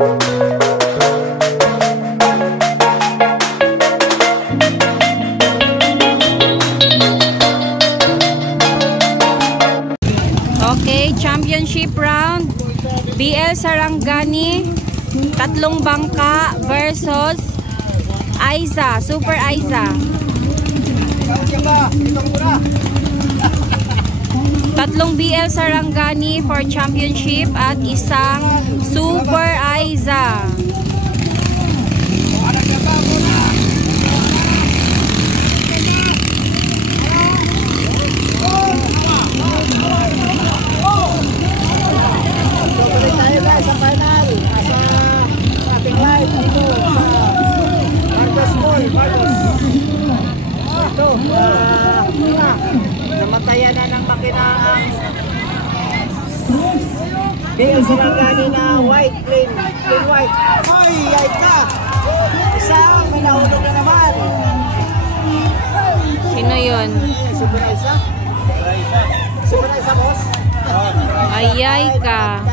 Okay, championship round. BL Sarangani, tatlong bangka versus Aiza, Super Aiza. Tatlong BL Sarangani for championship at isang Super Aiza. Sa final, sa ating live dito sa Marcos Mall, Marcos. Ito, namatayan na ng makina ang BL Sarangani na white, clean white. Ay, ay ka! Isang may nahulog na naman. Sino yun? Super Aiza? Super Aiza, boss? Ayay ka.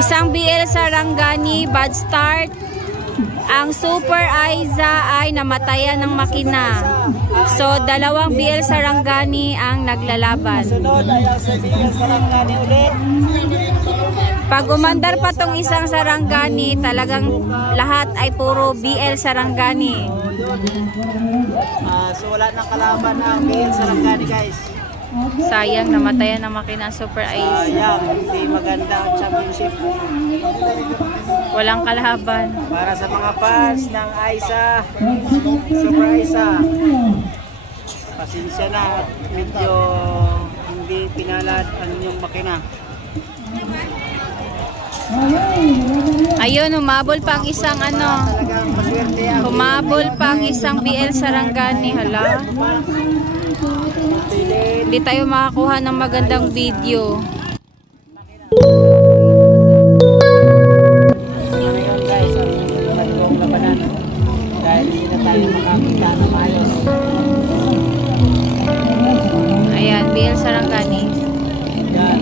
Isang BL Sarangani, bad start. Ang Super Aiza ay namatayan ng makina. So, dalawang BL Sarangani ang naglalaban. Sunod ay ang BL Sarangani ulit. Pag umandar pa tong isang Sarangani, talagang lahat ay puro BL Sarangani. So, wala nang kalaban ang BL Sarangani, guys. Sayang, namatayan ng makina Super Aiza. Sayang, hindi maganda ang championship. Walang kalaban. Para sa mga fans ng Aiza, Super Aiza, pasensya na, medyo hindi pinalad ang inyong makina. Ayun, humabol pang isang ano. Humabol pang isang BL Sarangani. Hala. Hindi tayo makakuha ng magandang video. Ngayon guys, ang magandang labanan dahil hindi na tayo makakita na maayos. Ayan, BL Sarangani. Yan.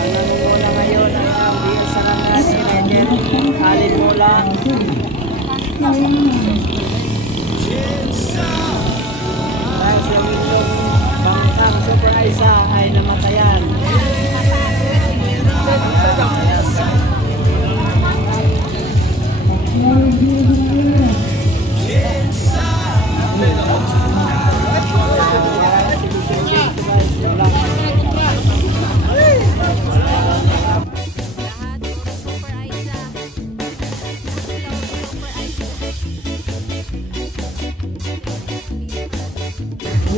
Ang nanunguna ngayon ang BL Sarangani legend, Alin Mula. Dahil sa windong bangkang Super Aiza ay namatayan.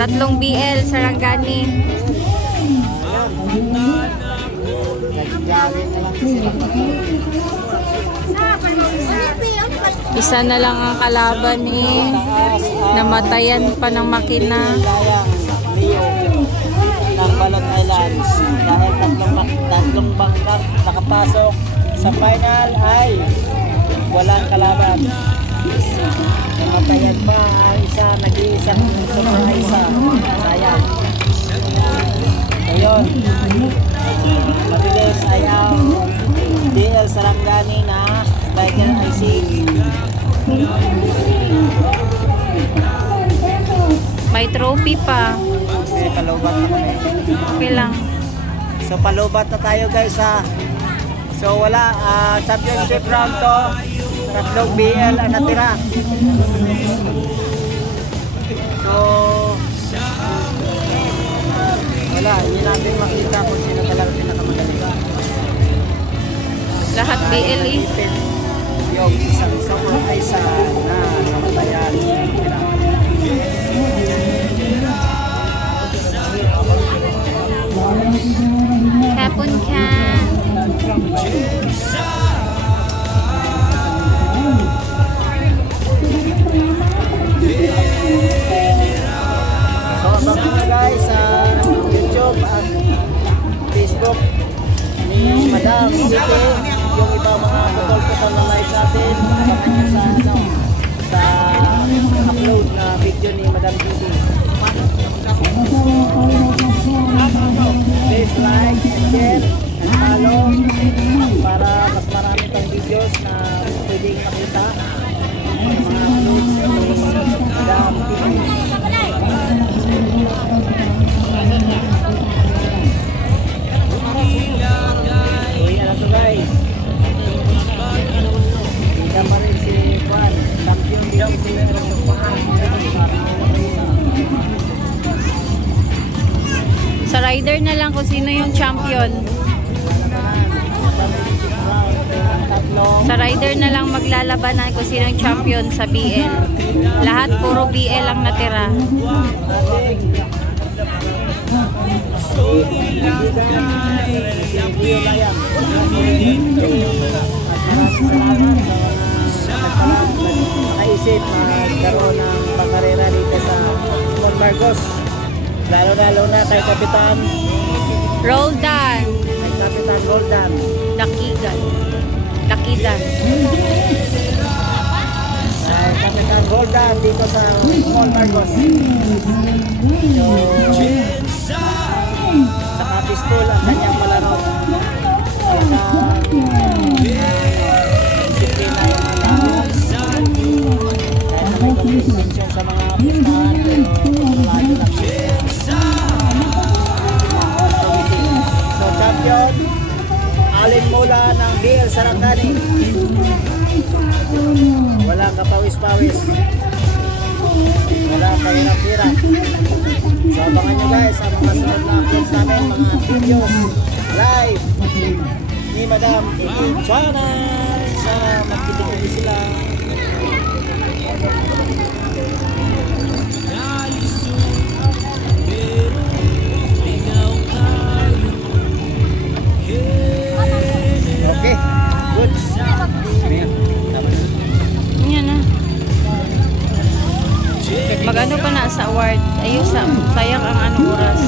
Tatlong BL Sarangani. Isa na lang ang kalaban eh. Namatayan pa ng makina. Leo ng Balot Islands dahil tatlong bangkang nakapasok sa final ay walang kalaban. Namatayan pa ang isa, nag-iisang Super Aiza. Sayang. Ayun, mabilis ay ang BL Sarangani na Tiger IC. May trophy pa. Okay, palubat na kami. Okay lang. So palubat na tayo guys ha. So wala, championship round to. Tatlong BL ang natira. So wala, hindi natin makita kung sino talaga pinakamadali. Lahat BL eh. Yung isang Super Aiza na namatayan. Kapon ka. So abangan nyo guys sa YouTube at Facebook ni Madam City, yung iba mga putol-putol na live natin. Abangan nyo sa upload na video ni Madam City. Please like and share and follow para mas marami pang video. videos na pwedeng makita. Mga uploads ni Madam TV. Uwi na lang to guys. Kita pa rin si Juan, champion din si Sa rider na lang kung sino yung champion. Sa rider na lang maglalabanan kung sino yung champion sa BL. Lahat puro BL ang natira. Nakaisip magkaroon ng pagkarera dito sa Mon Marcos. Lalo na kay Kapitan Roldan. kay Kapitan Roldan. Lakidan. Kay Kapitan Roldan dito sa Mon Marcos. So, sa kapistol ang kanyang malaro. Disiplina yung mga kahit na may competition sa mga pistahan, pero malayo lang. So, champion Alin Mola ng BL Sarangani. Wala kapawis-pawis, wala kahirap-hirap. So, abangan nyo guys ang mga sunod na uploads namin, mga videos live ni Madam Chana. Sana magkitig sila. Okay, good. Yan na. Magano pa na sa award. Ayun, sayang ang anong oras.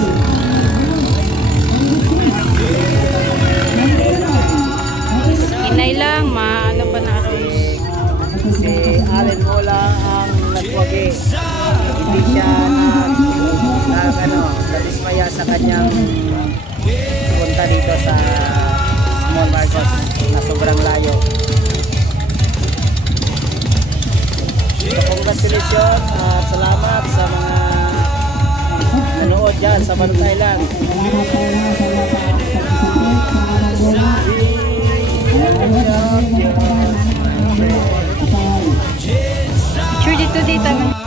Inay lang, maano pa na ako. Si Alin Mola ang nagwagi. Hindi siya nadismaya sa kanyang punta dito sa Mon Marcos na sobrang layo. So, congratulations at salamat sa mga nanood dyan sa Barut Island. Sure dito dito.